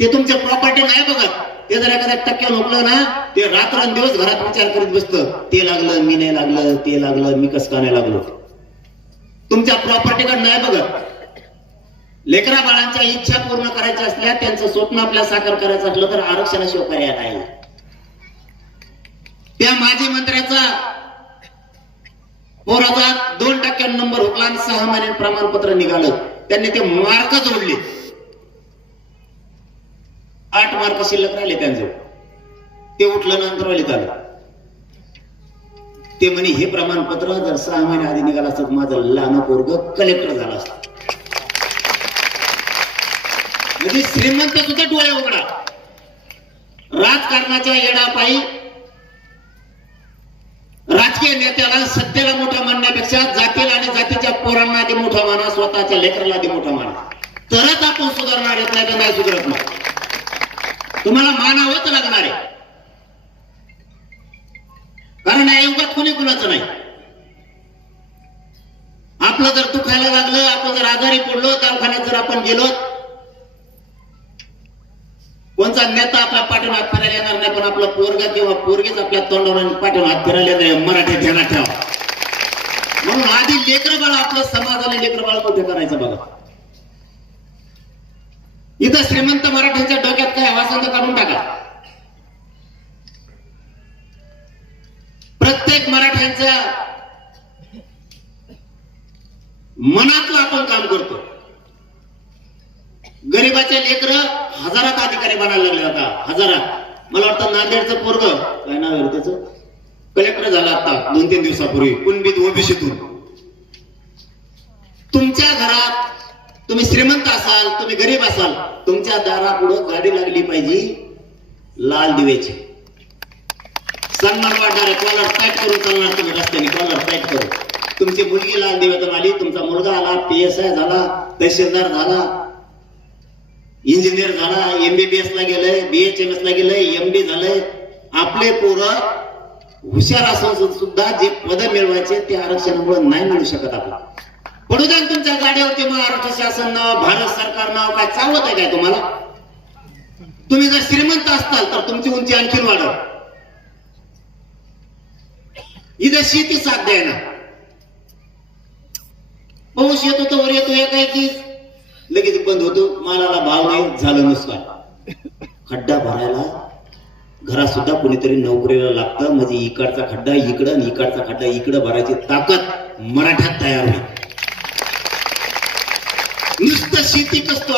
ते तुमच्या प्रॉपर्टी नाही बघत. ते जर एखाद्या टक्क्यावर हुकलं ना, ते रात्रंदिवस घरात विचार करीत बसतं, ते लागलं मी नाही लागलं, ते लागलं मी कसं का नाही लागलो. तुमच्या प्रॉपर्टीकडे नाही बघत. लेकरा बाळांच्या इच्छा पूर्ण करायच्या असल्या, त्यांचं स्वप्न आपल्या साकार करायचं असलं तर आरक्षणाशिवाय पर्याय नाही. त्या माजी मंत्र्याचा पोराचा 2% नंबर हुकला आणि 6 महिने प्रमाणपत्र निघालं. त्यांनी ते मार्क जोडले. 8 मार्क शिल्लक राहिले त्यांचे. ते उठलं नंतर वाले झालं. ते म्हणे हे प्रमाणपत्र जर 6 महिने आधी निघालं असतं माझं लहान पोरग कलेक्टर झालं असतं. म्हणजे श्रीमंत सुद्धा डोळे उघडा. राजकारणाच्या येडापायी राजकीय नेत्याला सत्तेला मोठं मानण्यापेक्षा जातीला आणि जातीच्या पोरांना आधी मोठा माना, स्वतःच्या लेकराला आधी मोठा माना, तरच आपण सुधारणार येत नाही तर नाही सुधारत नाही. तुम्हाला मानावंच लागणार आहे. कारण या युगात कोणी कुणाचं नाही. आपलं जर दुखायला लागलं, आपण जर आजारी पडलो, दवाखान्यात जर आपण गेलो, कोणता नेता आपल्या पाठीवर हात फिरायला येणार नाही, पण आपला पोरगा किंवा पोरगीच आपल्या तोंडावर पाठीवर हात फिरायला येणार. मराठी ध्यानात ठेवा. म्हणून आधी लेकर बाळ आपलं समाजाने लेकर बाळ मोठे करायचं बघा. इथं श्रीमंत मराठ्यांच्या डोक्यात काय वासंत काढून टाका. प्रत्येक मराठ्यांच्या मनातलं आपण काम करतो. गरीबाचे लेकर हजारात अधिकारी बनायला लागले. आता हजारात. मला वाटतं नांदेडचं पोरग काय नाव आहे त्याचं, कलेक्टर झाला आता 2-3 दिवसापूर्वी कुणबीत ओबीसीतून. तुमच्या घरात तुम्ही श्रीमंत असाल, तुम्ही गरीब असाल, तुमच्या दारापुढं गाडी लागली पाहिजे लाल दिव्याची. सन्मान वाढणारे कॉलर टाईट करून चालणार तुम्ही रस्त्याने, कॉलर टाईट करून. तुमची मुलगी लाल दिव्यातून आली, तुमचा मुलगा आला, PSI झाला, तहसीलदार झाला, इंजिनियर झाला, MBBS ला गेलंय, BHMS ला गेलंय, MD झालंय. आपले पोरं हुशार असून सुद्धा जे पद मिळवायचे ते आरक्षणामुळे नाही मिळू शकत. आपला पडू द्या तुमच्या गाड्यावरती महाराष्ट्र शासन नाव, भारत सरकार नाव काय चावत आहे काय तुम्हाला? तुम्ही जर श्रीमंत असताल तर तुमची उंची आणखीन वाढव. इथं शेती साध्य आहे ना. पाऊस येतो तर वर येतो, एकाएकी लगेच बंद होतो, मालाला भाव नाही, झालं नुकसान. खड्डा भरायला घरात सुद्धा कोणीतरी नोकरीला लागतं. म्हणजे इकडचा खड्डा इकडं आणि इकडचा खड्डा इकडं भरायची ताकद मराठ्यात तयार होईल. नुसतं शेती कसतो